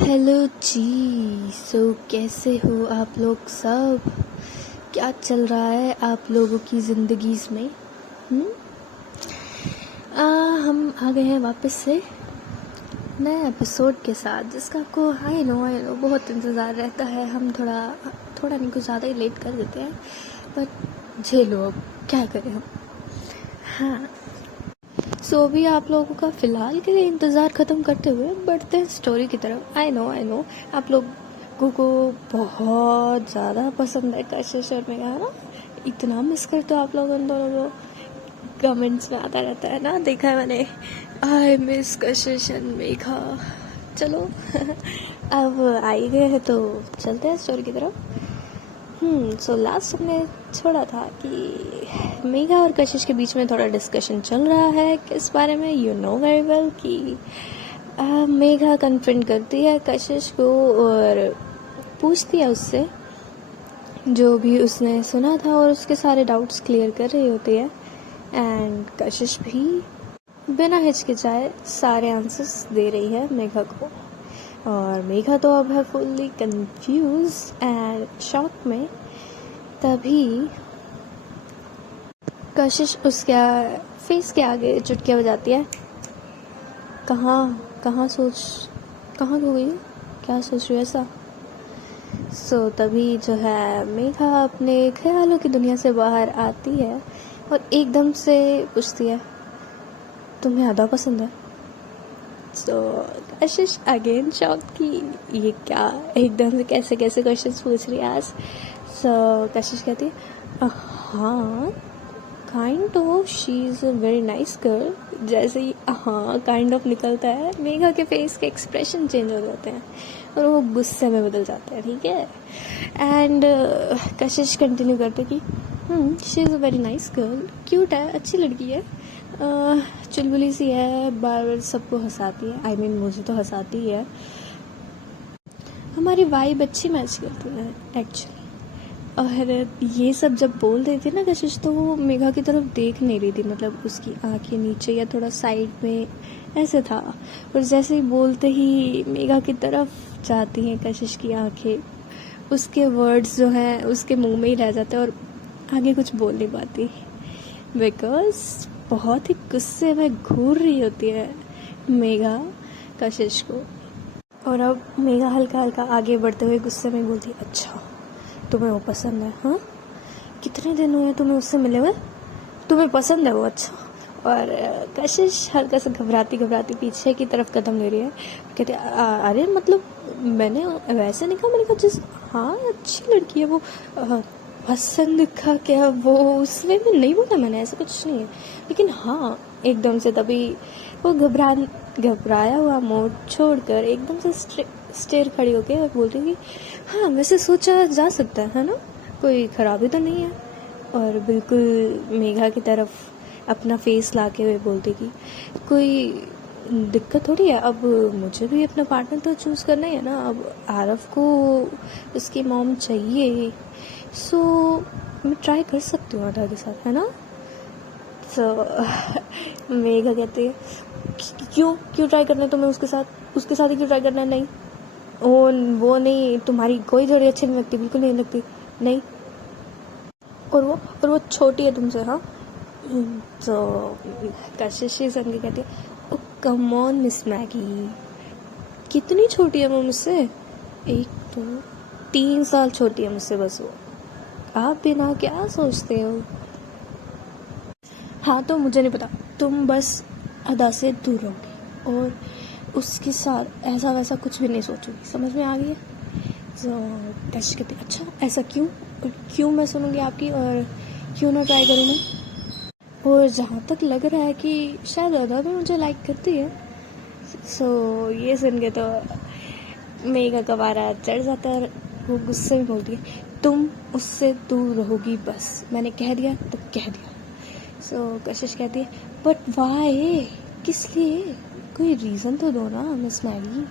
Hello जी। कैसे हो आप लोग सब? क्या चल रहा है आप लोगों की ज़िंदगी में? हम्म? हम आ गए हैं वापस से नए एपिसोड के साथ, जिसका आपको आई नो बहुत इंतज़ार रहता है। हम थोड़ा नहीं, कुछ ज़्यादा ही लेट कर देते हैं, बट झेलो, अब क्या करें हम। हाँ, अभी आप लोगों का फ़िलहाल के लिए इंतज़ार ख़त्म करते हुए बढ़ते हैं स्टोरी की तरफ। आई नो आप लोगों को बहुत ज़्यादा पसंद है कशिश और मेघा, है ना? इतना मिस करते हो आप लोग उन दोनों को। कमेंट्स में आता रहता है ना, देखा है मैंने, I miss Kashish and Megha. चलो अब आ ही गए हैं तो चलते हैं स्टोरी की तरफ। लास्ट हमने छोड़ा था कि मेघा और कशिश के बीच में थोड़ा डिस्कशन चल रहा है। किस बारे में? यू नो वेरी वेल कि मेघा कन्फ्रंट करती है कशिश को और पूछती है उससे जो भी उसने सुना था, और उसके सारे डाउट्स क्लियर कर रही होती है। एंड कशिश भी बिना हिचकिचाए सारे आंसर्स दे रही है मेघा को, और मेघा तो अब है फुल्ली कंफ्यूज एंड शॉक में। तभी कशिश उसके फेस के आगे चुटकियाँ बजाती है। कहाँ खो गई? क्या सोच रही है ऐसा? तभी जो है मेघा अपने ख्यालों की दुनिया से बाहर आती है और एकदम से पूछती है, तुम्हें आधा पसंद है? कशिश अगेन शॉक कि ये क्या एकदम से कैसे क्वेश्चंस पूछ रही है आज। कशिश कहती है, हाँ kind of, she is a very nice girl. जैसे ही हाँ काइंड ऑफ निकलता है, मेघा के फेस के एक्सप्रेशन चेंज हो जाते हैं और वो गुस्से में बदल जाते हैं, ठीक है। एंड कशिश कंटिन्यू करते कि she is a very nice girl, cute है, अच्छी लड़की है, चुलबुली सी है, बार बार सबको हंसाती है। I mean, मुझे तो हंसाती ही है। हमारी वाइब अच्छी मैच करती है एक्चुअली। और ये सब जब बोल रही थी ना कशिश, तो वो मेघा की तरफ देख नहीं रही थी, मतलब उसकी आंखें नीचे या थोड़ा साइड में ऐसे था। और जैसे ही बोलते ही मेघा की तरफ जाती हैं कशिश की आंखें, उसके वर्ड्स जो हैं उसके मुंह में ही रह जाते हैं और आगे कुछ बोल नहीं पाती, बिकॉज बहुत ही गुस्से में घूर रही होती है मेघा कशिश को। और अब मेघा हल्का हल्का आगे बढ़ते हुए गुस्से में बोलती, अच्छा तुम्हें वो पसंद है? हाँ, कितने दिन हुए तुम्हें उससे मिले हुए? तुम्हें पसंद है वो? अच्छा। और कशिश हल्का से घबराती पीछे की तरफ कदम ले रही है। कहती अरे मतलब मैंने वैसे नहीं कहा, मैंने कहा जिस हाँ अच्छी लड़की है वो। पसंद का क्या, वो उसमें भी नहीं बोला मैंने, ऐसा कुछ नहीं है। लेकिन हाँ, एकदम से तभी वो घबराया हुआ मोड़ छोड़कर एकदम से स्टेयर खड़ी होके और बोल रही कि हाँ वैसे सोचा जा सकता है ना, कोई खराबी तो नहीं है। और बिल्कुल मेघा की तरफ अपना फेस लाके हुए बोलती कि कोई दिक्कत थोड़ी है, अब मुझे भी अपना पार्टनर तो चूज़ करना ही है ना। अब आरव को उसकी मॉम चाहिए, मैं ट्राई कर सकती हूँ आधा के साथ, है ना। मेघा कहती है क्यों ट्राई करना है तुम्हें उसके साथ ही क्यों ट्राई करना है? नहीं, वो नहीं, तुम्हारी कोई जोड़ी अच्छी नहीं लगती, बिल्कुल नहीं लगती, नहीं। और वो छोटी है तुमसे, हाँ। तो कशिश सन के कहती है, ओ कम ऑन मिस मैगी, कितनी छोटी है वो मुझसे? 1 2 3 साल छोटी है मुझसे बस वो। आप बिना क्या सोचते हो? हाँ तो मुझे नहीं पता, तुम बस अदा से दूर रहोगी और उसके साथ ऐसा वैसा कुछ भी नहीं सोचोगी, समझ में आ गई है? तो कशिश कहती, अच्छा ऐसा क्यों? और क्यों मैं सुनूंगी आपकी, और क्यों ना ट्राई करूँ मैं? और जहाँ तक लग रहा है कि शायद अदा भी मुझे लाइक करती है। ये सुन के तो मेघा का पारा चढ़ जाता है और वो गुस्से में बोलती है, तुम उससे दूर रहोगी बस, मैंने कह दिया तो कह दिया। कशिश कहती है, बट वाई, किस लिए? कोई रीज़न तो दो ना मिस मैगी।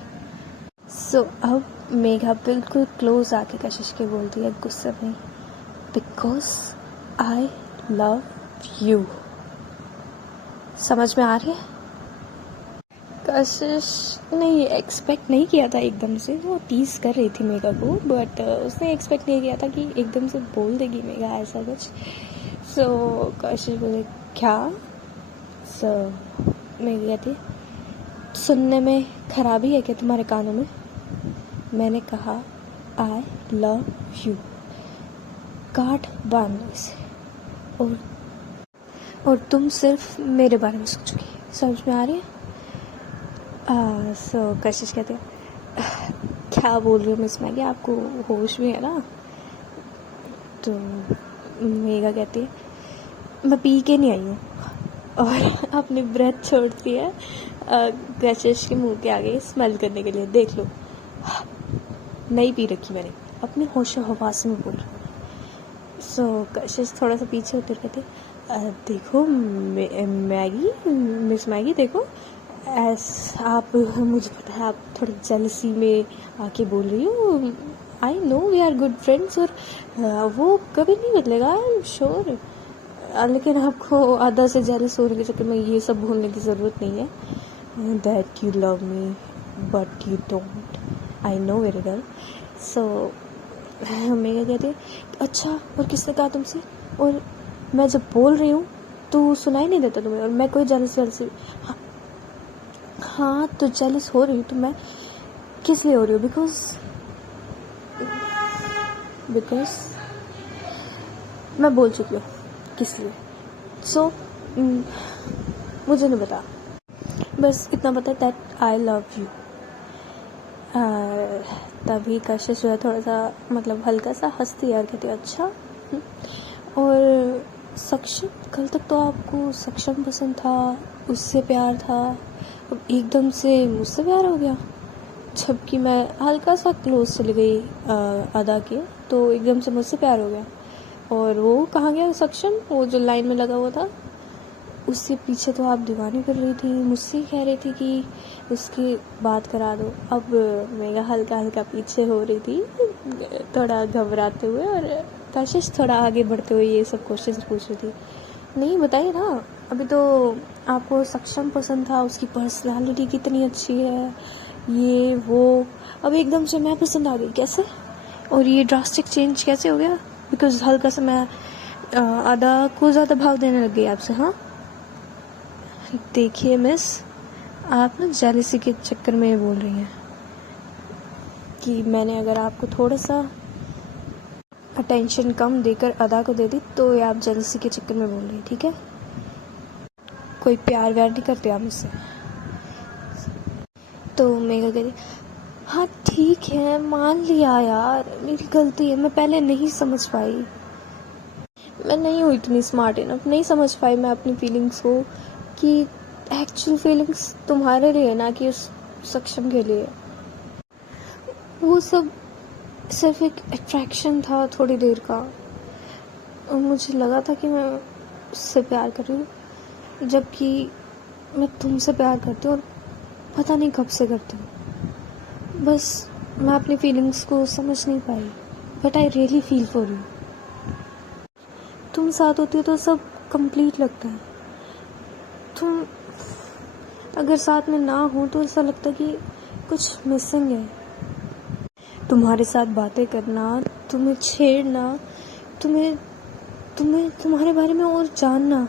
अब मेघा बिल्कुल क्लोज आके कशिश के बोलती है गुस्से में, बिकॉज आई लव यू। समझ में आ रही है? कशिश नहीं एक्सपेक्ट नहीं किया था एकदम से, वो टीज कर रही थी मेगा को, बट उसने एक्सपेक्ट नहीं किया था कि एकदम से बोल देगी मेगा ऐसा कुछ। सो कशिश बोले क्या। सो मेगा कहती सुनने में खराबी है क्या तुम्हारे कानों में। मैंने कहा आई लव यू, काट बांधने से, और तुम सिर्फ मेरे बारे में सोचोगी। समझ में आ रही है। सो कशिश कहते हैं क्या बोल रही हो मिस मैगी, आपको होश भी है ना। तो मेगा कहती है मैं पी के नहीं आई हूँ, और अपनी ब्रेथ छोड़ती है कशिश के मुंह के आगे स्मेल करने के लिए। देख लो नहीं पी रखी मैंने, अपने होशो हवास में बोल रही हूँ। सो कशिश थोड़ा सा पीछे उतर कहती देखो मैगी, मिस मैगी देखो आप, मुझे पता है आप थोड़ी जेलसी में आके बोल रही हो। I know we are good friends, और वो कभी नहीं बदलेगा, आई एम श्योर। लेकिन आपको आधा से जेलस होने के चक्कर में ये सब भूलने की ज़रूरत नहीं है। That you love me but you don't, I know very well. So mega कहती है अच्छा और किसने कहा तुमसे, और मैं जब बोल रही हूँ तो सुनाई नहीं देता तुम्हें, और मैं कोई जेलस हाँ तो जेलस हो रही हूँ तो मैं किस लिए हो रही हूँ, बिकॉज मैं बोल चुकी हूँ किस लिए। सो मुझे नहीं पता, बस इतना पता है दैट आई लव यू। तभी कशिश जो है थोड़ा सा मतलब हल्का सा हंसती है और कहती है अच्छा। और सक्षम, कल तक तो आपको सक्षम पसंद था, उससे प्यार था, अब एकदम से मुझसे प्यार हो गया। जबकि मैं हल्का सा क्लोज चली गई अदा के, तो एकदम से मुझसे प्यार हो गया। और वो कहाँ गया सक्षम, वो जो लाइन में लगा हुआ था, उससे पीछे तो आप दीवानी कर रही थी, मुझसे कह रही थी कि उसकी बात करा दो। अब मेरा हल्का हल्का पीछे हो रही थी थोड़ा घबराते हुए, और कशिश थोड़ा आगे बढ़ते हुए ये सब क्वेश्चन पूछ रही थी। नहीं बताइए ना, अभी तो आपको सक्षम पसंद था, उसकी पर्सनालिटी कितनी अच्छी है, ये वो, अब एकदम से मैं पसंद आ गई कैसे, और ये ड्रास्टिक चेंज कैसे हो गया, बिकॉज हल्का सा मैं आधा को ज़्यादा भाव देने लग गई आपसे। हाँ देखिए मिस, आप ना जेलसी के चक्कर में बोल रही हैं कि मैंने अगर आपको थोड़ा सा अटेंशन कम देकर अदा को दे दी तो ये आप जेलसी के चक्कर में बोल रही हैं, ठीक है। कोई प्यार व्यार नहीं करते आप मुझसे। तो मेगा कहती हाँ ठीक है मान लिया यार, मेरी गलती है, मैं पहले नहीं समझ पाई, मैं नहीं हुई इतनी स्मार्ट इनफ, नहीं समझ पाई मैं अपनी फीलिंग्स को, कि एक्चुअल फीलिंग्स तुम्हारे लिए ना कि उस सक्षम के लिए। वो सब सिर्फ एक अट्रैक्शन था थोड़ी देर का, और मुझे लगा था कि मैं उससे प्यार कर रही हूँ, जबकि मैं तुमसे प्यार करती हूँ, और पता नहीं कब से करती हूँ। बस मैं अपनी फीलिंग्स को समझ नहीं पाई, but I really feel for you. तुम साथ होती हो तो सब कंप्लीट लगता है, तुम अगर साथ में ना हो तो ऐसा लगता है कि कुछ मिसिंग है। तुम्हारे साथ बातें करना, तुम्हें छेड़ना, तुम्हें तुम्हारे बारे में और जानना,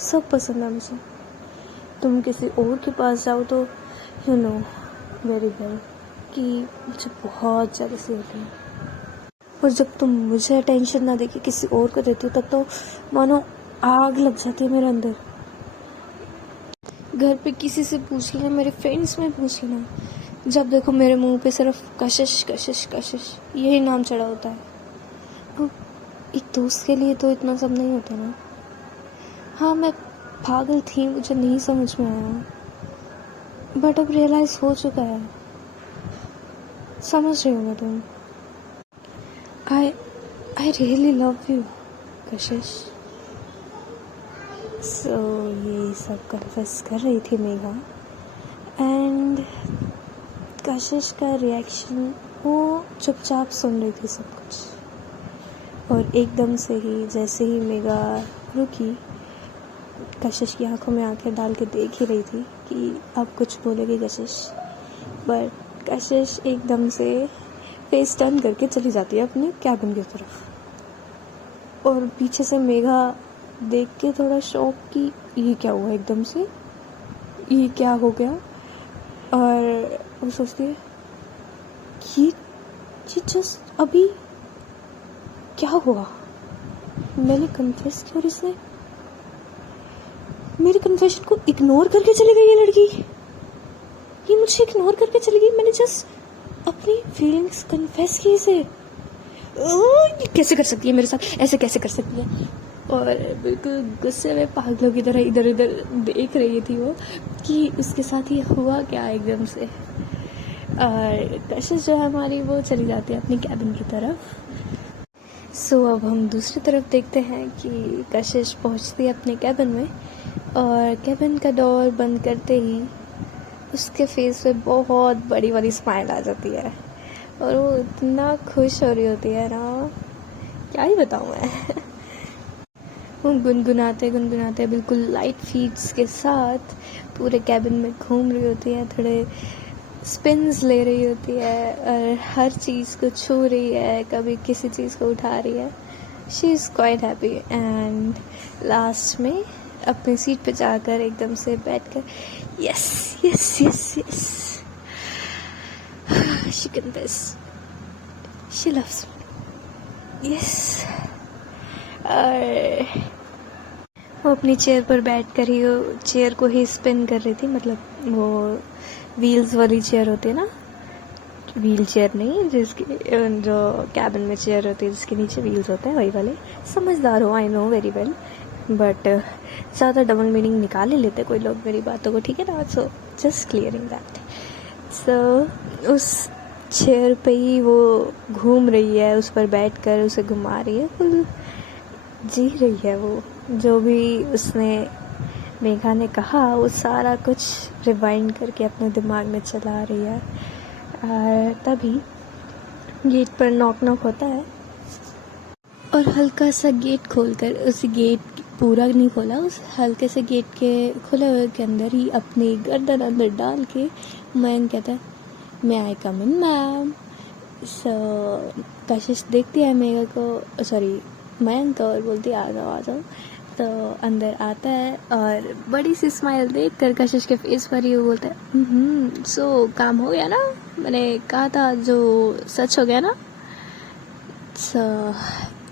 सब पसंद है मुझे। तुम किसी और के पास जाओ तो यू नो वेरी वेल कि मुझे बहुत जेलसी होती है, और जब तुम मुझे अटेंशन ना देके किसी और को देती हो तब तो मानो आग लग जाती है मेरे अंदर। घर पे किसी से पूछ लेना, मेरे फ्रेंड्स में पूछ लेना, जब देखो मेरे मुंह पे सिर्फ कशिश कशिश कशिश यही नाम चढ़ा होता है। अब एक दोस्त के लिए तो इतना सब नहीं होता ना। हाँ मैं पागल थी, मुझे नहीं समझ में आया, बट अब रियलाइज हो चुका है, समझ रही हो ना तुम। आई रियली लव यू कशिश। सो ये सब कन्फेस कर रही थी मेघा, एंड कशिश का रिएक्शन, वो चुपचाप सुन रही थी सब कुछ। और एकदम से ही जैसे ही मेघा रुकी, कशिश की आंखों में आंखें डाल के देख ही रही थी, कि अब कुछ बोलेगी कशिश, बट कशिश एकदम से फेस टर्न करके चली जाती है अपने कैबिन की तरफ। और पीछे से मेघा देख के थोड़ा शॉक कि ये क्या हुआ, एकदम से ये क्या हो गया। और वो सोचती है ये जस्ट अभी क्या हुआ, मैंने कन्फेस किया और इसने मेरे कन्फेशन को इग्नोर करके चली गई। ये लड़की, ये मुझे इग्नोर करके चली गई, मैंने जस्ट अपनी फीलिंग्स कन्फेस की इसे। ये कैसे कर सकती है मेरे साथ, ऐसे कैसे कर सकती है। और बिल्कुल गुस्से में पागलों की तरह इधर उधर देख रही थी वो कि उसके साथ ये हुआ क्या एकदम से। और कशिश जो है हमारी, वो चली जाती है अपनी कैबिन की तरफ। सो अब हम दूसरी तरफ देखते हैं कि कशिश पहुंचती है अपने कैबिन में, और कैबिन का डोर बंद करते ही उसके फेस पे बहुत बड़ी वाली स्माइल आ जाती है, और वो इतना खुश हो रही होती है ना, क्या ही बताऊँ मैं। वो गुनगुनाते गुनगुनाते बिल्कुल लाइट फीट्स के साथ पूरे कैबिन में घूम रही होती है, थोड़े स्पिन्स ले रही होती है, और हर चीज़ को छू रही है, कभी किसी चीज़ को उठा रही है। She is quite happy. And last में अपनी सीट पे जाकर एकदम से बैठकर yes yes yes yes she confess she loves me, yes. और वो अपनी चेयर पर बैठकर ही वो चेयर को ही स्पिन कर रही थी, मतलब वो व्हील्स वाली चेयर होती है ना, व्हील चेयर नहीं, जिसकी जो कैबिन में चेयर होती है जिसके नीचे व्हील्स होते हैं, वही वाले। समझदार हो, I know very well, but ज़्यादा डबल मीनिंग निकाल ही लेते कोई लोग मेरी बातों को, ठीक है ना। So just clearing that. So उस चेयर पे ही वो घूम रही है, उस पर बैठकर उसे घुमा रही है, फुल जी रही है वो। जो भी उसने मेघा ने कहा वो सारा कुछ रिवाइंड करके अपने दिमाग में चला रही है। तभी गेट पर नॉक नॉक होता है, और हल्का सा गेट खोलकर, उस गेट पूरा नहीं खोला, उस हल्के से गेट के खुले हुए के अंदर ही अपनी गर्दन अंदर डाल के मयंक कहता है मे आई कम इन मैम। कशिश देखती है मेघा को, सॉरी मयंक को, और बोलती है आ जाओ आ जाओ। तो अंदर आता है और बड़ी सी स्माइल देख कर कशिश के फेस पर ही वो बोलता है सो काम हो गया ना, मैंने कहा था जो सच हो गया ना। सो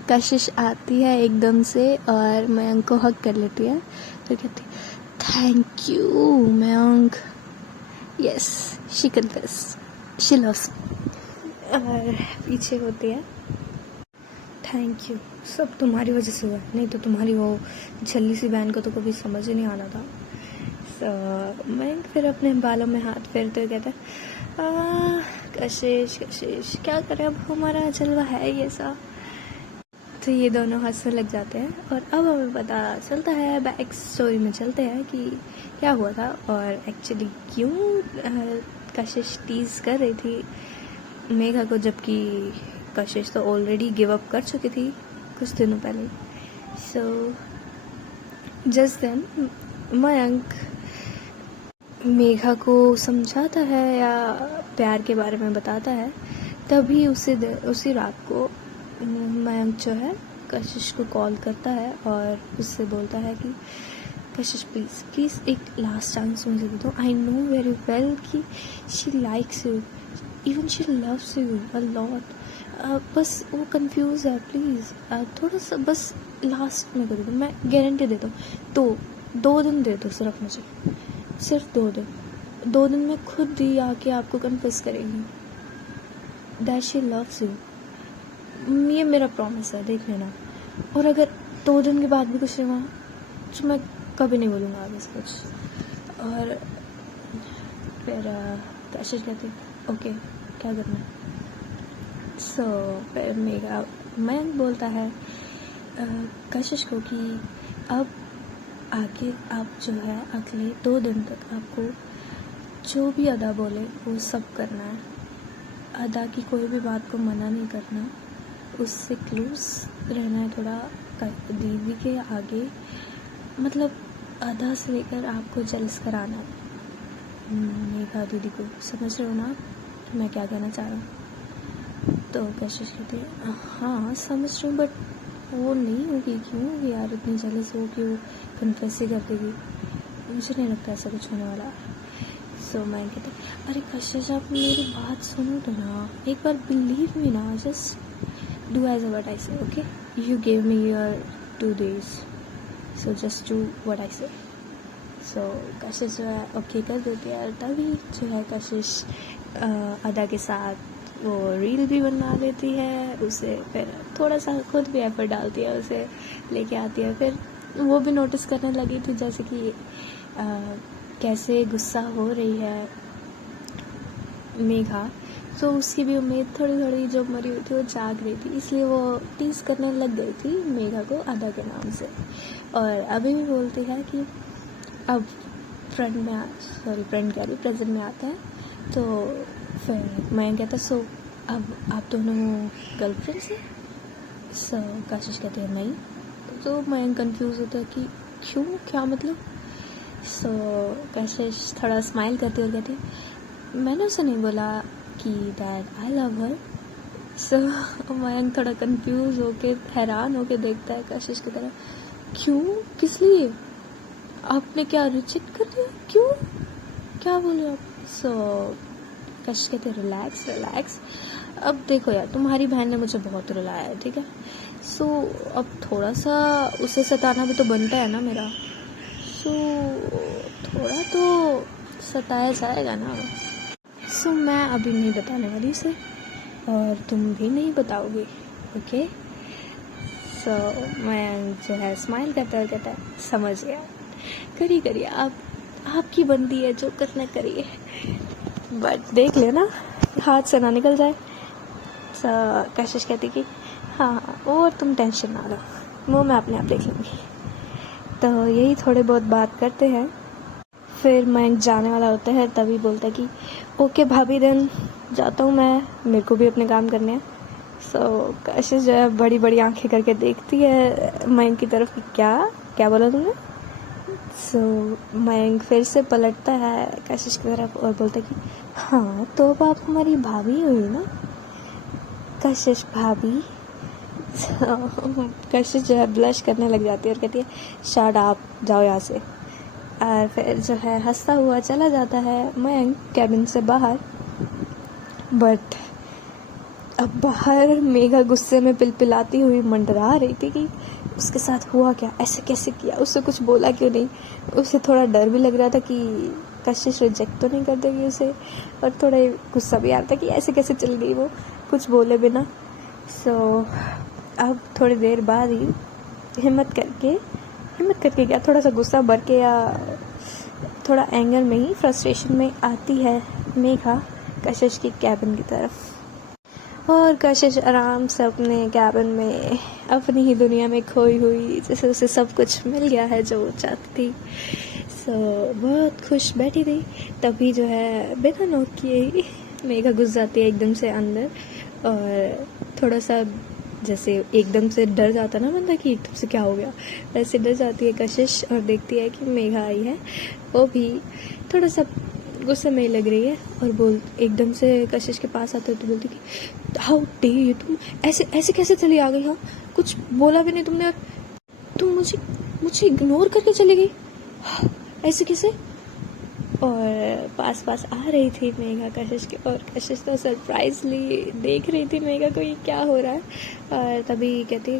कशिश आती है एकदम से और मयंक को हग कर लेती है, तो कहती thank you Mayank, yes she confess she loves. और पीछे होती है थैंक यू, सब तुम्हारी वजह से हुआ, नहीं तो तुम्हारी वो झल्ली सी बहन को तो कभी समझ ही नहीं आना था। मैं फिर अपने बालों में हाथ फेरते हुए कहता कशिश कशिश क्या करें, अब हमारा जलवा है ये सा। तो ये दोनों हंसने लग जाते हैं, और अब हमें पता चलता है, बैक स्टोरी में चलते हैं कि क्या हुआ था और एक्चुअली क्यों कशिश टीज कर रही थी मेघा को, जबकि कशिश तो ऑलरेडी गिव अप कर चुकी थी कुछ दिनों पहले। So just then Mayank Megha को समझाता है या प्यार के बारे में बताता है, तभी उसी रात को मयंक जो है कशिश को कॉल करता है और उससे बोलता है कि कशिश प्लीज़ एक लास्ट चांस मुझे दे दो, आई नो वेरी वेल कि she likes you, even she loves you a lot, बस वो कंफ्यूज है, प्लीज़ थोड़ा सा बस लास्ट में कर दो, मैं गारंटी देता हूँ, 2 दिन दे दो सिर्फ मुझे, सिर्फ 2 दिन में खुद ही आके आपको कन्फेस करेंगी दैट शी लव्स यू, ये मेरा प्रॉमिस है, देख लेना। और अगर 2 दिन के बाद भी कुछ नहीं हुआ तो मैं कभी नहीं बोलूँगा आगे से कुछ। और फिर कशिश कहती ओके क्या करना है। सो फिर मेरा मयंक बोलता है कशिश को कि अब आगे आप जो है अगले 2 दिन तक आपको जो भी अदा बोले वो सब करना है, अदा की कोई भी बात को मना नहीं करना, उससे क्लोज रहना है थोड़ा दीदी के आगे, मतलब अदा से लेकर आपको जेलस कराना है, मेघा दीदी को, समझ रहे हो ना मैं क्या कहना चाह रहा हूँ। तो कशिश कहती है हाँ समझ रही हूँ, बट वो नहीं होगी, क्यों होगी यार इतनी जेलस, वो क्यों कन्फेस ही कर देगी, मुझे नहीं लगता ऐसा कुछ होने वाला। सो मैं कहती अरे कशिश आप मेरी बात सुनो तो ना, एक बार बिलीव मी ना, just do as what I say, okay, you give me your 2 days, so just do what I say. So कशिश जो है ओके कर देती है, और तभी जो है कशिश अदा के साथ वो रील भी बनवा लेती है, उसे फिर थोड़ा सा खुद भी एफर्ट डालती है, उसे लेके आती है। फिर वो भी नोटिस करने लगी थी जैसे कि कैसे गुस्सा हो रही है मेघा, तो उसकी भी उम्मीद थोड़ी थोड़ी जो मरी हुई थी वो जाग रही थी, इसलिए वो टीज करने लग गई थी मेघा को अदा के नाम से। और अभी भी बोलती है कि अब प्रेजेंट में आता है। तो फिर मैं कहता सो अब आप दोनों गर्लफ्रेंड्स हैं। सो कशिश कहती है नहीं। तो मैं कंफ्यूज होता है कि क्यों, क्या मतलब। सो कशिश थोड़ा स्माइल करती है और कहती है मैंने उसे नहीं बोला कि दैट आई लव हर। सो मयंक थोड़ा कंफ्यूज होके हैरान होके देखता है कशिश की तरफ, क्यों, किस लिए, आपने क्या रिजेक्ट कर दिया, क्यों, क्या बोले आप। सो कशिश कहते रिलैक्स, अब देखो यार तुम्हारी बहन ने मुझे बहुत रुलाया है, ठीक है, सो अब थोड़ा सा उसे सताना भी तो बनता है ना मेरा, सो थोड़ा तो सताया जाएगा ना। सो मैं अभी नहीं बताने वाली उसे, और तुम भी नहीं बताओगे, ओके। सो मैं जो है स्माइल करता है, कहता है समझ गया, करिए आप, आपकी बंदी है, जो करना करिए, बट देख लेना हाथ से ना निकल जाए। कशिश कहती कि हाँ और तुम टेंशन ना लो, वो मैं अपने आप देख लूँगी। तो यही थोड़े बहुत बात करते हैं, फिर मैं जाने वाला होता है, तभी बोलता है कि ओके भाभी देन जाता हूँ मैं, मेरे को भी अपने काम करने हैं। सो कशिश जो है बड़ी बड़ी आंखें करके देखती है मयंक की तरफ कि क्या बोला तुमने। सो मयंक फिर से पलटता है कशिश की तरफ और बोलता है कि हाँ तो अब आप हमारी भाभी हुई ना, कशिश भाभी। कशिश जो है ब्लश करने लग जाती है और कहती है शाट आप जाओ यहाँ से। और फिर जो है हंसता हुआ चला जाता है मयंक कैबिन से बाहर। बट अब बाहर मेघा गुस्से में पिलपिलाती हुई मंडरा रही थी कि उसके साथ हुआ क्या, ऐसे कैसे किया, उससे कुछ बोला क्यों नहीं। उसे थोड़ा डर भी लग रहा था कि कशिश रिजेक्ट तो नहीं कर देगी उसे, और थोड़ा गुस्सा भी आ रहा था कि ऐसे कैसे चल गई वो कुछ बोले बिना। सो अब थोड़ी देर बाद ही हिम्मत करके क्या, थोड़ा सा गुस्सा भर के या थोड़ा एंगर में ही, फ्रस्ट्रेशन में आती है मेघा कशिश की कैबिन की तरफ। और कशिश आराम से अपने कैबिन में अपनी ही दुनिया में खोई हुई, जैसे उसे सब कुछ मिल गया है जो वो चाहती थी। सो बहुत खुश बैठी थी। तभी जो है बिना नोक किए ही मेघा घुस जाती है एकदम से अंदर, और थोड़ा सा जैसे एकदम से डर जाता ना बंदा कि एकदम से क्या हो गया, वैसे डर जाती है कशिश और देखती है कि मेघा आई है, वो भी थोड़ा सा गुस्से में लग रही है, और बोल एकदम से कशिश के पास आते तो बोलती कि हाउ डे यू, तुम ऐसे कैसे चली आ गई, हाँ कुछ बोला भी नहीं तुमने, तुम मुझे इग्नोर करके चली गई, ऐसे कैसे। और पास आ रही थी मेघा कशिश की, और कशिश तो सरप्राइजली देख रही थी मेघा को ये क्या हो रहा है। और तभी कहती,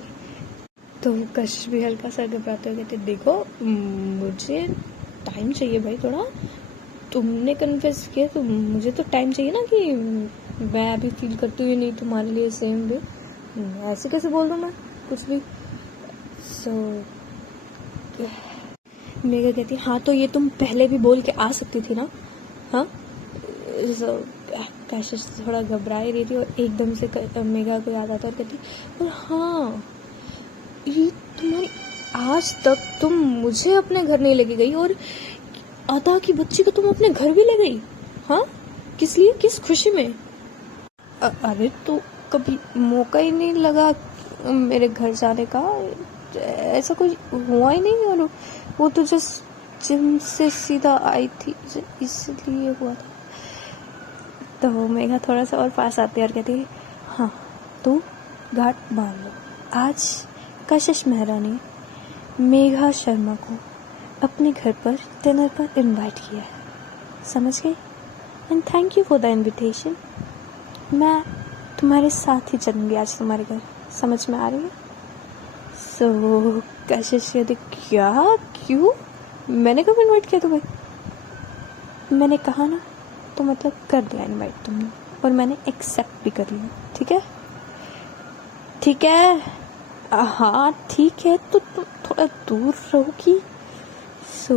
तो कशिश भी हल्का सा घबराते हुए कहती देखो मुझे टाइम चाहिए भाई थोड़ा, तुमने कन्फेस किया तो मुझे तो टाइम चाहिए ना, कि मैं अभी फील करती हुई नहीं तुम्हारे लिए सेम भी, ऐसे कैसे बोल दूँ मैं कुछ भी। सो मेघा कहती हाँ तो ये तुम पहले भी बोल के आ सकती थी ना, हाँ। सो कशिश थोड़ा घबरा ही रही थी, और एकदम से मेघा को याद आता और कहती और हाँ ये तुम्हारी, आज तक तुम मुझे अपने घर नहीं लेके गई, और अदा की बच्ची को तुम अपने घर भी ले गई, हाँ किस लिए, किस खुशी में। अरे तो कभी मौका ही नहीं लगा मेरे घर जाने का, ऐसा कुछ हुआ ही नहीं, और वो तो जस्ट जिम से सीधा आई थी इसलिए हुआ था। तो मेघा थोड़ा सा और पास आती है और कहती है, हाँ तो घाट बांध लो। आज कशिश मेहरा ने मेघा शर्मा को अपने घर पर डिनर पर इनवाइट किया है, समझ गई? And thank you for the invitation. मैं तुम्हारे साथ ही चलूँगी आज तुम्हारे घर, समझ में आ रही है? सो कशिश कहती, क्या, क्यों, मैंने कब इनवाइट किया तुम्हें? मैंने कहा ना, तो मतलब कर दिया इनवाइट तुमने, और मैंने एक्सेप्ट भी कर लिया। ठीक है, ठीक है, हाँ ठीक है, तो तुम थोड़ा दूर रहोगी। सो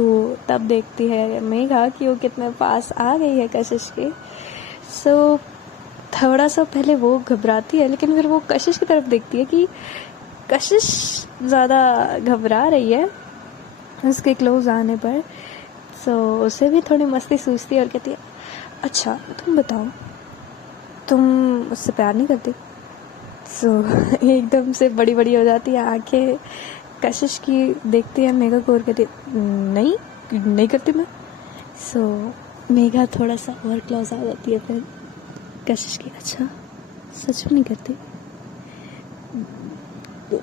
तब देखती है मेघा कि वो कितने पास आ गई है कशिश के। सो थोड़ा सा पहले वो घबराती है, लेकिन फिर वो कशिश की तरफ देखती है कि कशिश ज़्यादा घबरा रही है उसके क्लोज आने पर। सो उसे भी थोड़ी मस्ती सूझती है और कहती है, अच्छा तुम बताओ, तुम उससे प्यार नहीं करती? सो एकदम से बड़ी बड़ी हो जाती है आंखें कशिश की, देखती है मेघा को और कहती है, नहीं नहीं करती मैं। सो मेघा थोड़ा सा और क्लोज आ जाती है फिर कशिश की, अच्छा सच में नहीं करती?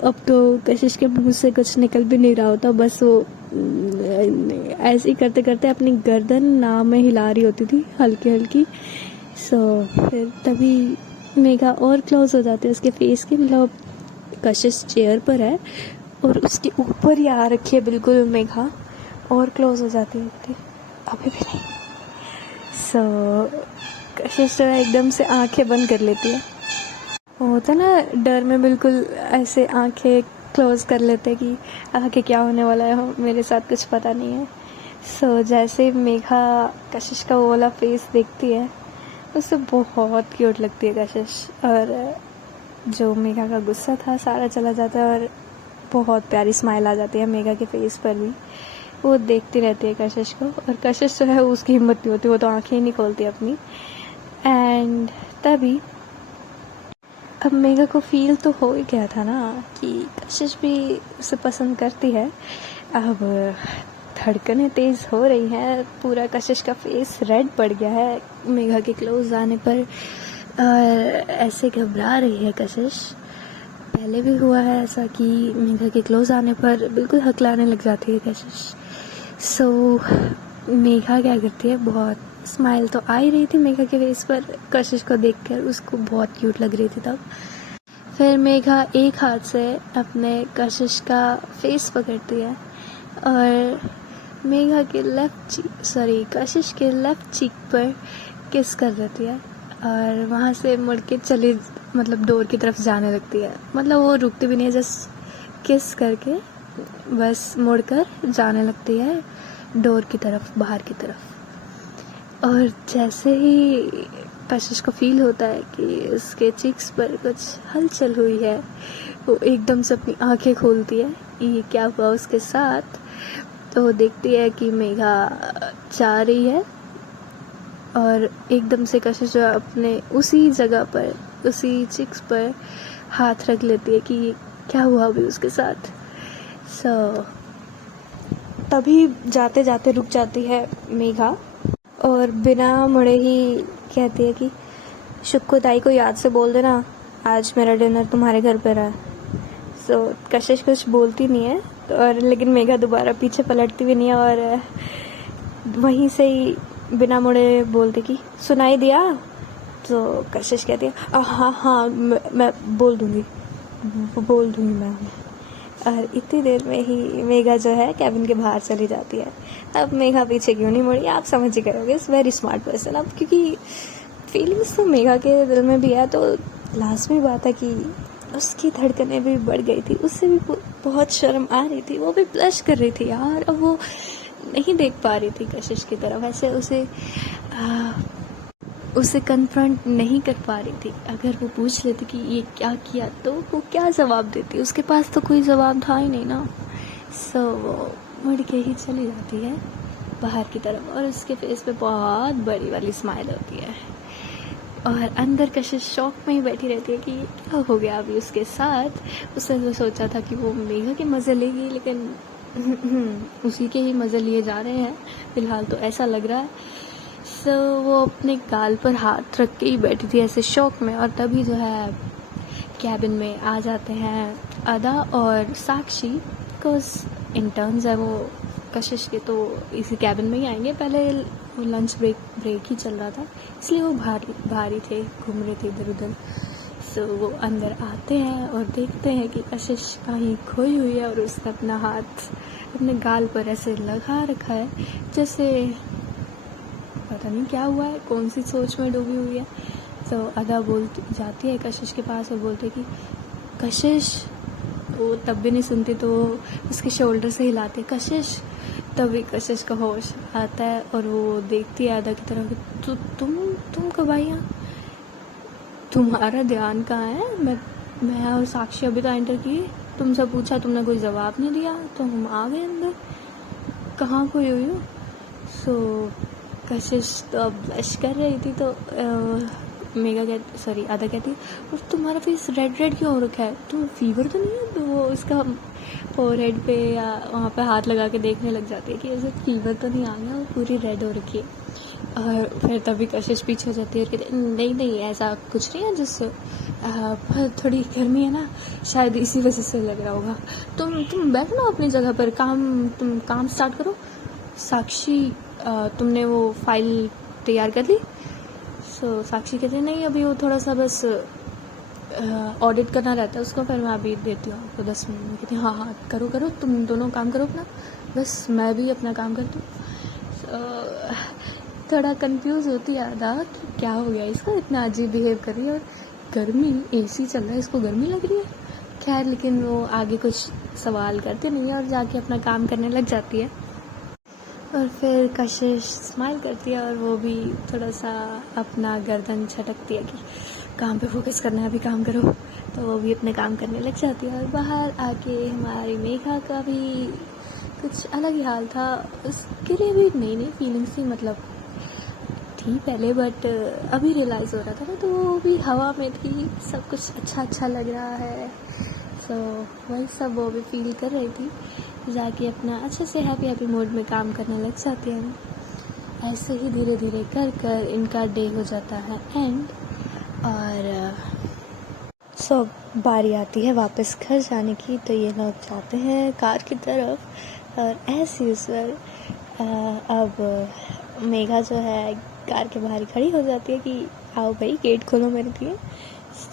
अब तो कशिश के मुंह से कुछ निकल भी नहीं रहा होता, बस वो ऐसे ही करते करते अपनी गर्दन नाव में हिला रही होती थी हल्की हल्की। सो फिर तभी मेघा और क्लोज हो जाती है उसके फेस की, मतलब कशिश चेयर पर है और उसके ऊपर ही आ रखी है बिल्कुल मेघा, और क्लोज हो जाती है, अभी भी नहीं। सो कशिश जो है एकदम से आंखें बंद कर लेती है। होता ना डर में बिल्कुल ऐसे आंखें क्लोज कर लेते कि आगे क्या होने वाला है, मेरे साथ कुछ पता नहीं है। सो जैसे मेघा कशिश का वो वाला फेस देखती है, उससे बहुत क्यूट लगती है कशिश, और जो मेघा का गुस्सा था सारा चला जाता है और बहुत प्यारी स्माइल आ जाती है मेघा के फेस पर भी। वो देखती रहती है कशिश को, और कशिश जो है उसकी हिम्मत नहीं होती, वो तो आंखें ही नहीं खोलती अपनी। एंड तभी अब मेघा को फील तो हो ही गया था ना कि कशिश भी उसे पसंद करती है। अब धड़कनें तेज़ हो रही हैं, पूरा कशिश का फेस रेड पड़ गया है मेघा के क्लोज आने पर, और ऐसे घबरा रही है कशिश। पहले भी हुआ है ऐसा कि मेघा के क्लोज आने पर बिल्कुल हकलाने लग जाती है कशिश। सो मेघा क्या करती है, बहुत स्माइल तो आ ही रही थी मेघा के फेस पर कशिश को देखकर, उसको बहुत क्यूट लग रही थी तब। फिर मेघा एक हाथ से अपने कशिश का फेस पकड़ती है और मेघा के कशिश के लेफ्ट चीक पर किस कर देती है, और वहाँ से मुड़ के चली, मतलब डोर की तरफ जाने लगती है। मतलब वो रुकती भी नहीं है, जस्ट किस करके बस मुड़कर जाने लगती है डोर की तरफ, बाहर की तरफ। और जैसे ही कशिश को फील होता है कि उसके चीक्स पर कुछ हलचल हुई है, वो एकदम से अपनी आंखें खोलती है, ये क्या हुआ उसके साथ। तो देखती है कि मेघा जा रही है, और एकदम से कशिश जो अपने उसी जगह पर, उसी चिक्स पर हाथ रख लेती है कि क्या हुआ अभी उसके साथ। तभी जाते जाते रुक जाती है मेघा, और बिना मुड़े ही कहती है कि शुक्को ताई को याद से बोल देना आज मेरा डिनर तुम्हारे घर पर है। कशिश कुछ बोलती नहीं है, और लेकिन मेघा दोबारा पीछे पलटती भी नहीं है, और वहीं से ही बिना मुड़े बोलती कि सुनाई दिया? तो कशिश कहती है, हाँ हाँ मैं बोल दूँगी मैं। और इतनी देर में ही मेघा जो है कैबिन के बाहर चली जाती है। अब मेघा पीछे क्यों नहीं मुड़ी, आप समझ ही गए, इज़ वेरी स्मार्ट पर्सन। अब क्योंकि फीलिंग्स तो मेघा के दिल में भी है, तो लास्ट में बात है कि उसकी धड़कनें भी बढ़ गई थी, उससे भी बहुत शर्म आ रही थी, वो भी ब्लश कर रही थी यार। अब वो नहीं देख पा रही थी कशिश की तरफ, ऐसे उसे कन्फ्रंट नहीं कर पा रही थी। अगर वो पूछ लेती कि ये क्या किया, तो वो क्या जवाब देती, उसके पास तो कोई जवाब था ही नहीं ना। वो मुड़ के ही चली जाती है बाहर की तरफ, और उसके फेस पे बहुत बड़ी वाली स्माइल होती है, और अंदर कशिश शॉक में ही बैठी रहती है कि क्या हो गया अभी उसके साथ। उसने तो सोचा था कि वो मेघा के मज़े लेगी, लेकिन उसी के ही मज़े लिए जा रहे हैं फ़िलहाल, तो ऐसा लग रहा है। सो वो अपने गाल पर हाथ रख के ही बैठी थी ऐसे शौक में, और तभी जो है कैबिन में आ जाते हैं अदा और साक्षी, बिकॉज इंटर्न्स है वो कशिश के, तो इसी कैबिन में ही आएंगे। पहले वो लंच ब्रेक ही चल रहा था, इसलिए वो बाहर ही थे, घूम रहे थे इधर उधर। सो वो अंदर आते हैं और देखते हैं कि कशिश कहीं खोई हुई है, और उसने अपना हाथ अपने गाल पर ऐसे लगा रखा है जैसे पता नहीं क्या हुआ है, कौन सी सोच में डूबी हुई है। तो अदा बोलती जाती है कशिश के पास और बोलती है कि कशिश, वो तब भी नहीं सुनती, तो वो उसके शोल्डर से हिलाती है, कशिश। तभी कशिश का होश आता है और वो देखती है अदा की तरफ कि तुम कब आई यहाँ, तुम्हारा ध्यान कहाँ है? मैं और साक्षी अभी तो एंटर किए, तुमसे पूछा, तुमने कोई जवाब नहीं दिया, तो हम आ गए अंदर, कहाँ खोई हुई हो? सो कशिश तो अब ब्लश कर रही थी, तो अदा कहती है, और तुम्हारा फेस रेड क्यों हो रखा है, तुम फीवर तो नहीं है? तो वो उसका फोरहेड पे या वहाँ पे हाथ लगा के देखने लग जाती है कि ऐसे फीवर तो नहीं आ गया, वो पूरी रेड हो रखी है। और फिर तभी कशिश पीछे हो जाती है और कहती है, नहीं ऐसा कुछ नहीं है, जिससे थोड़ी गर्मी है ना, शायद इसी वजह से लग रहा होगा। तुम बैठो ना अपनी जगह पर, तुम काम स्टार्ट करो। साक्षी, तुमने वो फाइल तैयार कर ली? सो साक्षी कहती है, नहीं अभी वो थोड़ा सा बस ऑडिट करना रहता है उसको, फिर मैं अभी देती हूँ आपको 10 मिनट में। कहती हाँ करो, तुम दोनों काम करो अपना, बस मैं भी अपना काम करती हूँ। थोड़ा कंफ्यूज होती है अदा कि क्या हो गया इसको, इतना अजीब बिहेव कर रही है, और गर्मी, एसी चल रहा है, इसको गर्मी लग रही है। खैर, लेकिन वो आगे कुछ सवाल करती नहीं है और जाके अपना काम करने लग जाती है। और फिर कशिश स्माइल करती है और वो भी थोड़ा सा अपना गर्दन झटकती है कि काम पे फोकस करना है, अभी काम करो। तो वो भी अपने काम करने लग जाती है। और बाहर आके हमारी मेघा का भी कुछ अलग ही हाल था, उसके लिए भी नई फीलिंग्स थी, मतलब थी पहले, बट अभी रियलाइज़ हो रहा था ना, तो वो भी हवा में थी, सब कुछ अच्छा लग रहा है। सो वही सब वो भी फील कर रही थी, जाके अपना अच्छे से हैप्पी मूड में काम करने लग जाती है। ऐसे ही धीरे धीरे कर इनका डे हो जाता है एंड, और सो बारी आती है वापस घर जाने की। तो ये लोग जाते हैं कार की तरफ, और एज यूजुअल अब मेघा जो है कार के बाहर खड़ी हो जाती है कि आओ भाई गेट खोलो मेरे लिए।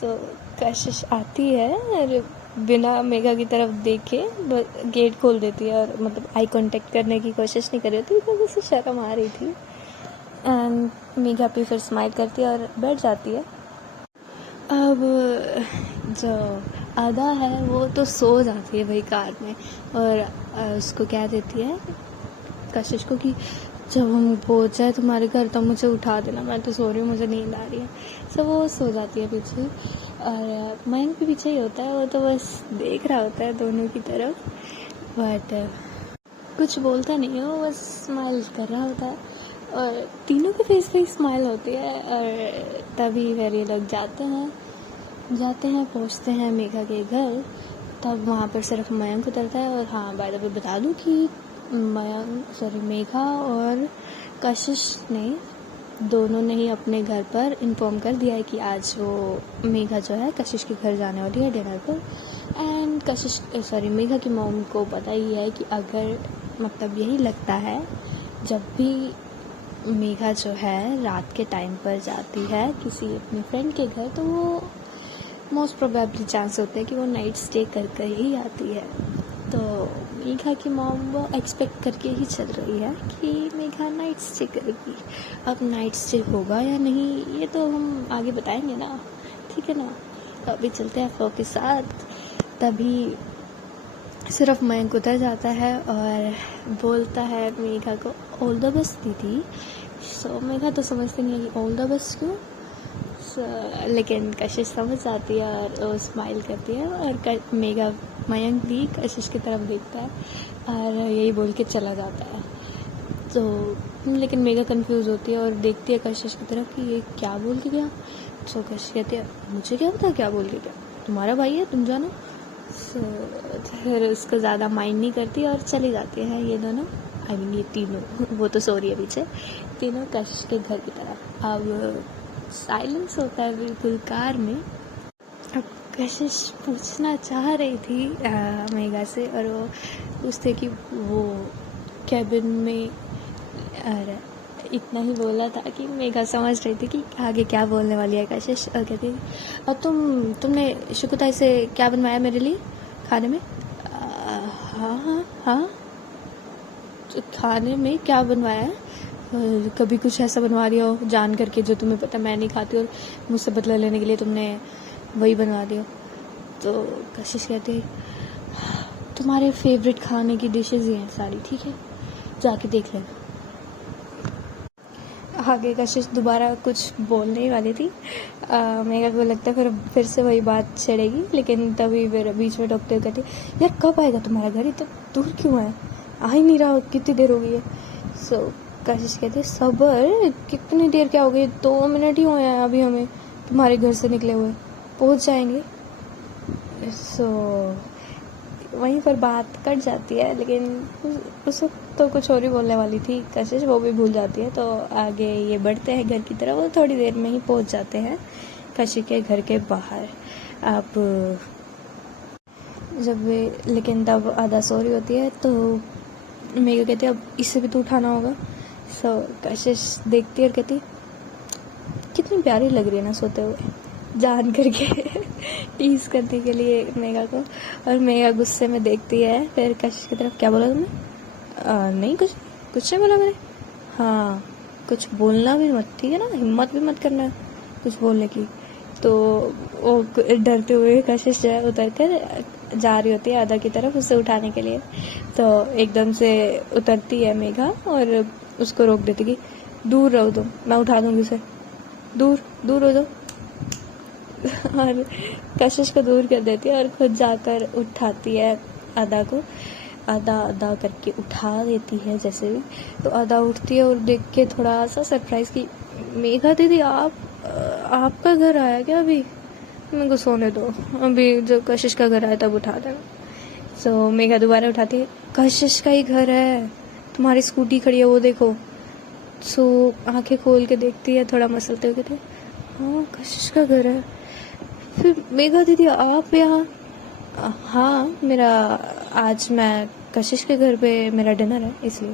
तो कशिश आती है और बिना मेघा की तरफ देखे गेट खोल देती है, और मतलब आई कांटेक्ट करने की कोशिश नहीं कर रही थी क्योंकि उसे शर्म आ रही थी। एंड मेघा पे फिर स्माइल करती है और बैठ जाती है। अब जो अदा है वो तो सो जाती है भाई कार में, और उसको कह देती है कशिश को कि जब हम पहुँच जाए तुम्हारे घर तब मुझे उठा देना, मैं तो सो रही हूँ, मुझे नींद आ रही है। सो वो सो जाती है पीछे, और मयंक भी पीछे ही होता है, वो तो बस देख रहा होता है दोनों की तरफ, बट कुछ बोलता नहीं है, वो बस स्माइल कर रहा होता है, और तीनों के फेस पे स्माइल होती है। और तभी फिर ये लोग जाते हैं पहुँचते हैं मेघा के घर। तब वहाँ पर सिर्फ मयंक उतरता है। और हाँ, बाय द वे बता दूँ कि मेघा और कशिश ने दोनों ने ही अपने घर पर इन्फॉर्म कर दिया है कि आज वो मेघा जो है कशिश के घर जाने वाली है डिनर पर। एंड मेघा की मॉम को पता ही है कि अगर मतलब यही लगता है जब भी मेघा जो है रात के टाइम पर जाती है किसी अपनी फ्रेंड के घर, तो वो मोस्ट प्रोबेबली चांस होते हैं कि वो नाइट स्टे कर ही आती है। तो मेघा की मॉम वो एक्सपेक्ट करके ही चल रही है कि मेघा नाइट स्टे करेगी। अब नाइट स्टे होगा या नहीं ये तो हम आगे बताएंगे ना, ठीक है ना। तो अभी चलते हैं फ्लो के साथ। तभी सिर्फ मयंक उतर जाता है और बोलता है मेघा को ऑल द बेस्ट दीदी। सो मेघा तो समझती नहीं है कि ऑल द बेस्ट क्यों, लेकिन कशिश समझ जाती है और वो स्माइल करती है। और मयंक भी कशिश की तरफ देखता है और यही बोल के चला जाता है। तो लेकिन मेघा कंफ्यूज होती है और देखती है कशिश की तरफ कि ये क्या बोल के गया। तो कशिश कहती है मुझे क्या पता क्या बोल के गया, तुम्हारा भाई है, तुम जानो। सो फिर उसको ज़्यादा माइंड नहीं करती और चली जाती है ये दोनों, आई मीन ये तीनों, वो तो सो रही है पीछे, तीनों कशिश के घर की तरफ। अब साइलेंस होता है बिल्कुल कार में। अब कशिश पूछना चाह रही थी मेघा से, और वो पूछते कि वो कैबिन में, और इतना ही बोला था कि मेघा समझ रही थी कि आगे क्या बोलने वाली है कशिश, और कहती थी और तुमने शुकुताई से क्या बनवाया मेरे लिए खाने में? हाँ हाँ हाँ, तो खाने में क्या बनवाया है? कभी कुछ ऐसा बनवा रही हो जान करके जो तुम्हें पता मैं नहीं खाती, और मुझसे बदला लेने के लिए तुमने वही बनवा दिया। तो कशिश कहती तुम्हारे फेवरेट खाने की डिशेज़ ही हैं सारी, ठीक है जाके देख लेना। आगे कशिश दोबारा कुछ बोलने ही वाली थी, मेघा को लगता है फिर से वही बात छेड़ेगी, लेकिन तभी फिर बीच में टोकते हुए कहती यार कब आएगा तुम्हारा घर, इतना दूर क्यों है, आ ही नहीं रहा, कितनी देर हो गई है। सो कशिश कहती सबर, कितनी देर क्या हो गई, 2 मिनट ही हुए हैं अभी हमें तुम्हारे घर से निकले हुए, पहुंच जाएंगे। सो वहीं पर बात कट जाती है, लेकिन उस वक्त तो कुछ और ही बोलने वाली थी कशिश, वो भी भूल जाती है। तो आगे ये बढ़ते हैं घर की तरफ, वो थोड़ी देर में ही पहुंच जाते हैं कशिश के घर के बाहर। अब जब वे, लेकिन तब आधा सो रही होती है, तो मेघा कहती है अब इसे भी तो उठाना होगा। सो कशिश देखती है और कहती कितनी प्यारी लग रही है ना सोते हुए, जान करके टीज करने के लिए मेघा को। और मेघा गुस्से में देखती है फिर कशिश की तरफ, क्या बोला तुमने? नहीं कुछ नहीं बोला मैंने। हाँ कुछ बोलना भी मत, ठीक है ना, हिम्मत भी मत करना कुछ बोलने की। तो वो डरते हुए कशिश उतर कर जा रही होती है आधा की तरफ उसे उठाने के लिए। तो एकदम से उतरती है मेघा और उसको रोक देती कि दूर रहो तुम, मैं उठा दूंगी उसे, दूर दूर हो जाओ। और कशिश को दूर कर देती है और खुद जाकर उठाती है आधा को, आधा करके उठा देती है जैसे भी। तो आधा उठती है और देख के थोड़ा सा सरप्राइज की, मेघा दीदी आपका घर आया क्या? अभी मेरे को सोने दो, अभी जब कशिश का घर आया तब उठा देना। सो मेघा दोबारा उठाती है, कशिश का ही घर है, तुम्हारी स्कूटी खड़ी है वो देखो। सो आंखें खोल के देखती है थोड़ा मसलते हुए, कहती है हाँ कशिश का घर है। फिर मेघा दीदी आप यहाँ? हाँ मेरा आज मैं कशिश के घर पे मेरा डिनर है इसलिए।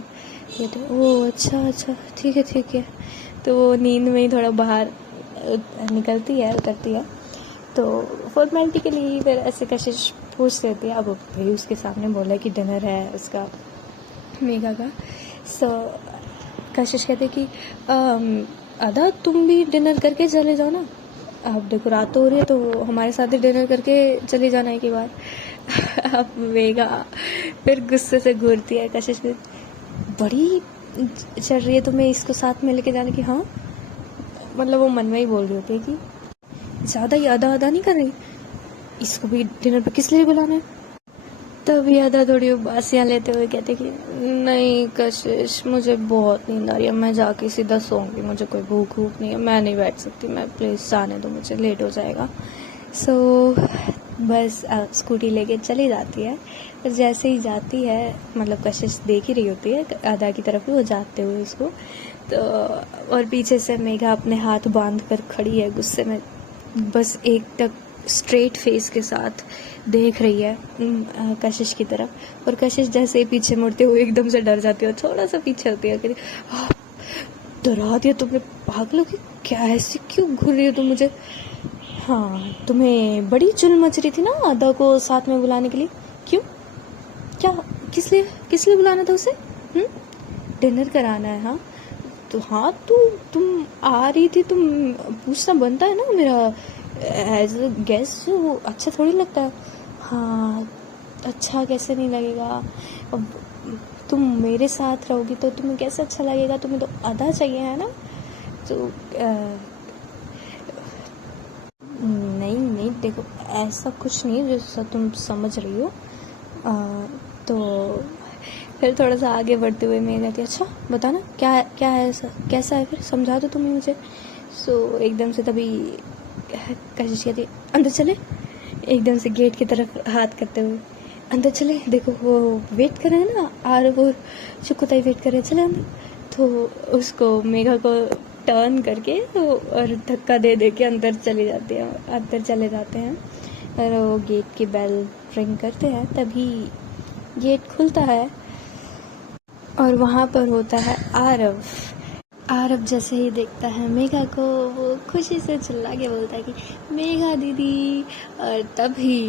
कहते ओह अच्छा ठीक है। तो वो नींद में ही थोड़ा बाहर निकलती है, उतरती है। तो फॉर्मेलिटी के लिए फिर ऐसे कशिश पूछ लेती है, अब भाई उसके सामने बोला कि डिनर है उसका मेघा का। सो कशिश कहते कि आधा तुम भी डिनर करके चले जाओ ना, अब देखो रात तो हो रही है तो हमारे साथ ही डिनर करके चले जाना है की बार। अब मेघा फिर गुस्से से घूरती है कशिश में, बड़ी चढ़ रही है तुम्हें इसको साथ में लेके जाने की? हाँ मतलब वो मन में ही बोल रही होती है कि ज़्यादा ही आधा नहीं कर रही, इसको भी डिनर पे किस लिए बुलाना है। तभी आधा थोड़ी उबासियाँ लेते हुए कहते कि नहीं कशिश मुझे बहुत नींद आ रही है, मैं जाके सीधा सोऊंगी, मुझे कोई भूख नहीं है, मैं नहीं बैठ सकती, मैं प्लीज़ जाने दो, मुझे लेट हो जाएगा। सो बस स्कूटी लेके चली जाती है। पर जैसे ही जाती है, मतलब कशिश देख ही रही होती है आधा की तरफ ही वो जाते हुए उसको, तो और पीछे से मेघा अपने हाथ बांध कर खड़ी है गुस्से में, बस एक टक स्ट्रेट फेस के साथ देख रही है कशिश की तरफ। और कशिश जैसे ही पीछे मुड़ते हुए एकदम से डर जाती है और थोड़ा सा पीछे होती है, डरा दिया तुमने, पागल हो कि क्या, ऐसे क्यों घूर रही हो तुम मुझे? हाँ तुम्हें बड़ी चुल मच रही थी ना आधा को साथ में बुलाने के लिए, क्यों, क्या, किस लिए बुलाना था उसे? डिनर कराना है? हाँ तो हाँ तुम आ रही थी, तुम पूछना बनता है ना मेरा एज अ गेस्ट, वो अच्छा थोड़ी लगता है। हाँ अच्छा कैसे नहीं लगेगा, अब तुम मेरे साथ रहोगी तो तुम्हें कैसे अच्छा लगेगा, तुम्हें तो आधा चाहिए है ना। तो नहीं देखो ऐसा कुछ नहीं जैसा तुम समझ रही हो। तो फिर थोड़ा सा आगे बढ़ते हुए मैं कहती अच्छा बताना क्या है ऐसा, कैसा है, फिर समझा दो तुम्हें मुझे। सो एकदम से तभी कशिश कहती अंदर चले। एकदम से गेट की तरफ हाथ करते हुए, अंदर चले, देखो वो वेट कर रहे हैं ना, और वो शुकुताई वेट कर रहे हैं, चले अंदर। तो उसको मेघा को टर्न करके और धक्का दे दे के अंदर चले जाते हैं। और वो गेट की बेल रिंग करते हैं, तभी गेट खुलता है और वहाँ पर होता है आरव। आरव जैसे ही देखता है मेघा को, वो खुशी से चिल्ला के बोलता है कि मेघा दीदी, और तभी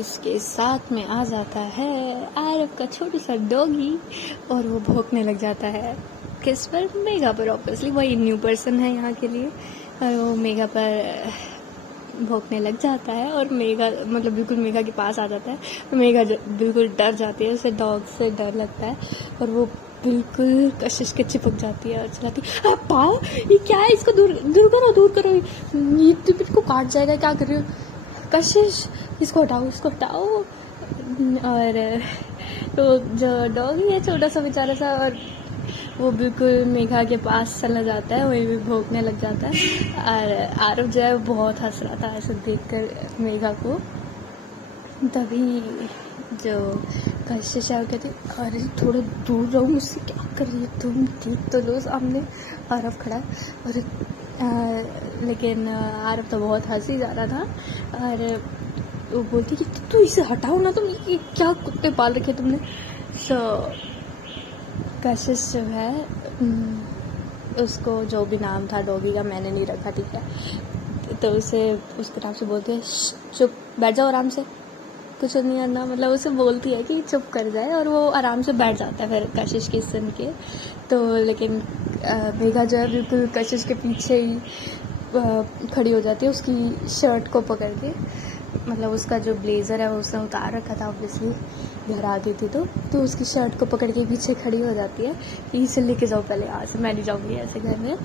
इसके साथ में आ जाता है आरव का छोटा सा डॉगी, और वो भौंकने लग जाता है। किस पर? मेघा पर। ऑब्वियसली वही न्यू पर्सन है यहाँ के लिए, और वो मेघा पर भौंकने लग जाता है, और मेघा मतलब बिल्कुल मेघा के पास आ जाता है। मेघा बिल्कुल डर जाती है, उसे डॉग से डर लगता है, और वो बिल्कुल कशिश के चिपक जाती है और चिल्लाती है, पाओ ये क्या है, इसको दूर करो, ये तो बिल्कुल काट जाएगा, क्या कर रही हो कशिश, इसको हटाओ। और तो जो डॉगी है छोटा सा बेचारा सा, और वो बिल्कुल मेघा के पास चला जाता है, वही भी भौंकने लग जाता है। और आरव जो है वो बहुत हंस रहा था ऐसे देखकर मेघा को। तभी जो कशिश है वो कहती, अरे थोड़ा दूर रहो मुझसे, क्या कर रही है तुम, देख तो लो सामने आरव खड़ा है। और लेकिन आरव तो बहुत हंसी जा रहा था, और वो बोलती कि तू इसे हटाओ ना, तुम ये क्या कुत्ते पाल रखे तुमने। सो कशिश जो है उसको जो भी नाम था डॉगी का मैंने नहीं रखा, ठीक है, तो उसे उसके नाम से बोलते हैं, चुप बैठ जाओ आराम से, कुछ नहीं करना, मतलब उसे बोलती है कि चुप कर जाए, और वो आराम से बैठ जाता है फिर कशिश की सुन के। तो लेकिन मेघा जो है बिल्कुल कशिश के पीछे ही खड़ी हो जाती है, उसकी शर्ट को पकड़ के, मतलब उसका जो ब्लेज़र है वो उसने उतार रखा था ऑब्वियसली, घर आ गई थी तो उसकी शर्ट को पकड़ के पीछे खड़ी हो जाती है कि इसे लेके जाओ पहले यहाँ से, मैं नहीं जाऊँगी ऐसे घर में।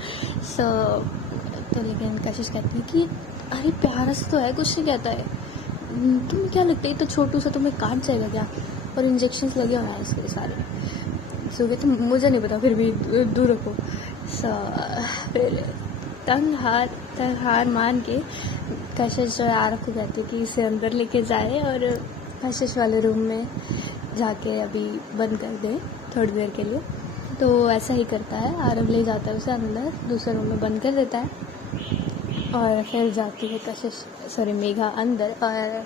तो लेकिन कशिश कहती है कि अरे प्यारा से तो है, कुछ नहीं कहता है, तुम्हें क्या लगता है तो छोटू सा तुम्हें काट जाएगा क्या, और इंजेक्शंस लगे हुए हैं इसके सारे। सो कहते मुझे नहीं पता, फिर भी दूर रखो। फिर तंग हार मान के कशिश जो है आरव को कहती है कि इसे अंदर लेके जाए और कशिश वाले रूम में जाके अभी बंद कर दे थोड़ी देर के लिए। तो ऐसा ही करता है, आरव ले जाता है उसे अंदर दूसरे रूम में बंद कर देता है, और फिर जाती है मेघा अंदर, और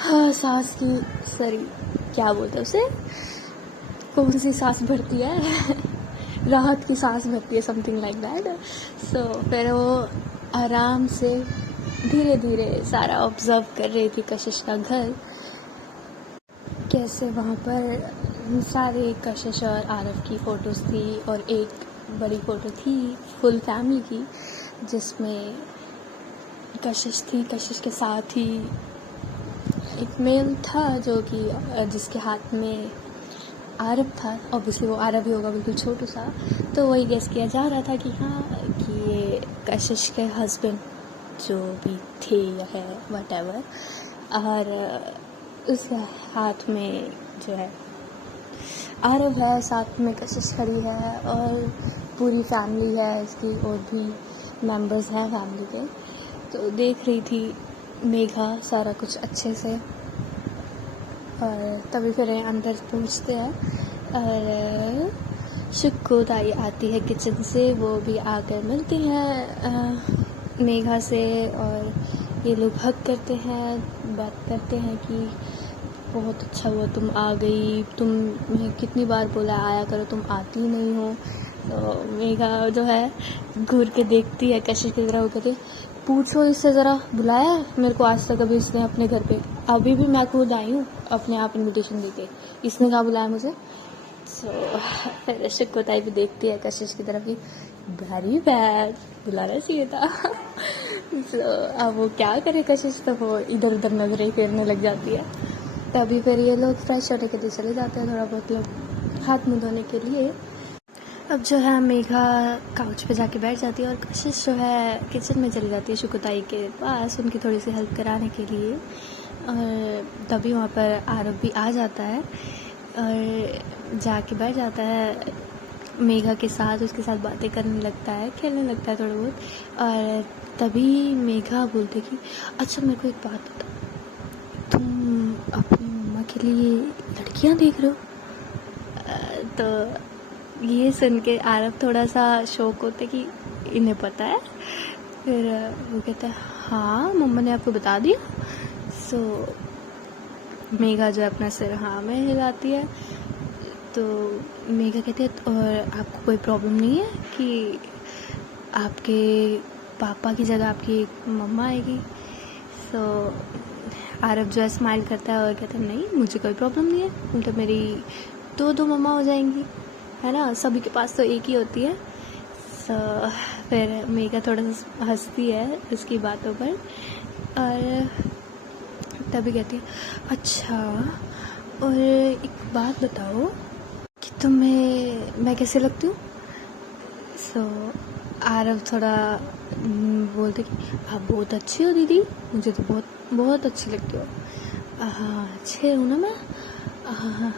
हाँ सांस की क्या बोलते हैं उसे, कौन सी सांस भरती है राहत की सांस भरती है, समथिंग लाइक दैट। सो फिर वो आराम से धीरे धीरे सारा ऑब्जर्व कर रही थी कशिश का घर, कैसे वहाँ पर सारे कशिश और आरव की फ़ोटोज़ थी, और एक बड़ी फ़ोटो थी फुल फैमिली की जिसमें कशिश थी, कशिश के साथ ही एक मेल था जो कि जिसके हाथ में आरव था, ऑब्वियसली वो आरव ही होगा बिल्कुल छोटू सा। तो वही गेस किया जा रहा था कि हाँ कि ये कशिश के हस्बैंड जो भी थे या है व्हाटएवर, और उसके हाथ में जो है आरव है, साथ में कशिश खड़ी है, और पूरी फैमिली है इसकी, और भी मेंबर्स हैं फैमिली के। तो देख रही थी मेघा सारा कुछ अच्छे से, और तभी फिर अंदर पहुंचते हैं और शुक्कुताई आती है किचन से, वो भी आकर मिलती हैं मेघा से, और ये लोग हग करते हैं, बात करते हैं कि बहुत अच्छा हुआ तुम आ गई, तुम्हें कितनी बार बोला आया करो, तुम आती ही नहीं हो। तो मेघा जो है घूर के देखती है कशिश की तरह, वो कहती पूछो इससे ज़रा, बुलाया है मेरे को आज तक अभी इसने अपने घर पे, अभी भी मैं खुद आई हूँ अपने आप इन्विटेशन देके, इसने कहाँ बुलाया मुझे। सो फिर शुक्कुताई भी देखती है कशिश की तरफ ही, वेरी बैड, बुलाना चाहिए था। सो अब वो क्या करे कशिश, तो वो इधर उधर नजरें फेरने लग जाती है। तभी फिर ये लोग फ्रेश होने के लिए चले जाते हैं, थोड़ा बहुत लोग हाथ मुँह धोने के लिए। अब जो है मेघा काउच पे जाके बैठ जाती है, और कशिश जो है किचन में चली जाती है शुक्कुताई के पास उनकी थोड़ी सी हेल्प कराने के लिए। और तभी वहाँ पर आरव भी आ जाता है और जाके बैठ जाता है मेघा के साथ, उसके साथ बातें करने लगता है, खेलने लगता है थोड़ा बहुत। और तभी मेघा बोलती कि अच्छा मेरे को एक बात बता, तुम अपनी मम्मा के लिए लड़कियां देख रहे हो? तो ये सुन के आरव थोड़ा सा शौक होते कि इन्हें पता है। फिर वो कहता है हाँ मम्मा ने आपको बता दिया। सो मेघा जो अपना सिर हाँ में हिलाती है। तो मेघा कहती है और आपको कोई प्रॉब्लम नहीं है कि आपके पापा की जगह आपकी एक मम्मा आएगी? सो आरव जो है स्माइल करता है और कहता है नहीं मुझे कोई प्रॉब्लम नहीं है, उल्टा मेरी दो मम्मा हो जाएंगी, है ना, सभी के पास तो एक ही होती है। सो फिर मेघा थोड़ा सा हंसती है उसकी बातों पर और तभी कहती है अच्छा और एक बात बताओ कि तुम्हें मैं कैसे लगती हूँ? सो आरव थोड़ा बोलते कि आप बहुत अच्छी हो दीदी, मुझे तो बहुत बहुत अच्छी लगती हो। हाँ अच्छे हूँ ना मैं? हाँ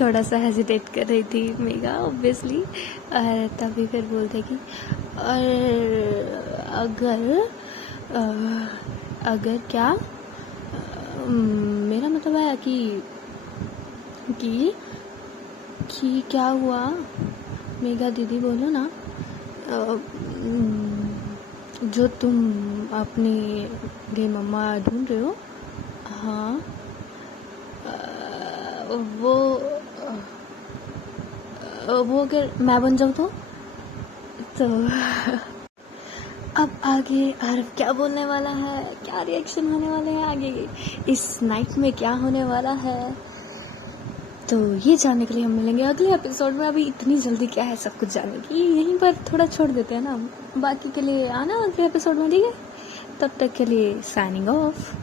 थोड़ा सा हेजिटेट कर रही थी मेघा ऑब्वियसली। और तभी फिर बोलते कि और अगर क्या मेरा मतलब है कि क्या हुआ? मेघा दीदी बोलो ना। जो तुम अपनी लिए मम्मा ढूंढ रहे हो, हाँ वो अगर मैं बन जाऊँ तो अब आगे आरव क्या बोलने वाला है, क्या रिएक्शन होने वाले हैं आगे, इस नाइट में क्या होने वाला है, तो ये जानने के लिए हम मिलेंगे अगले एपिसोड में। अभी इतनी जल्दी क्या है सब कुछ जानने की, यहीं पर थोड़ा छोड़ देते हैं ना, बाकी के लिए आना अगले एपिसोड में, ठीक है? तब तक के लिए साइनिंग ऑफ।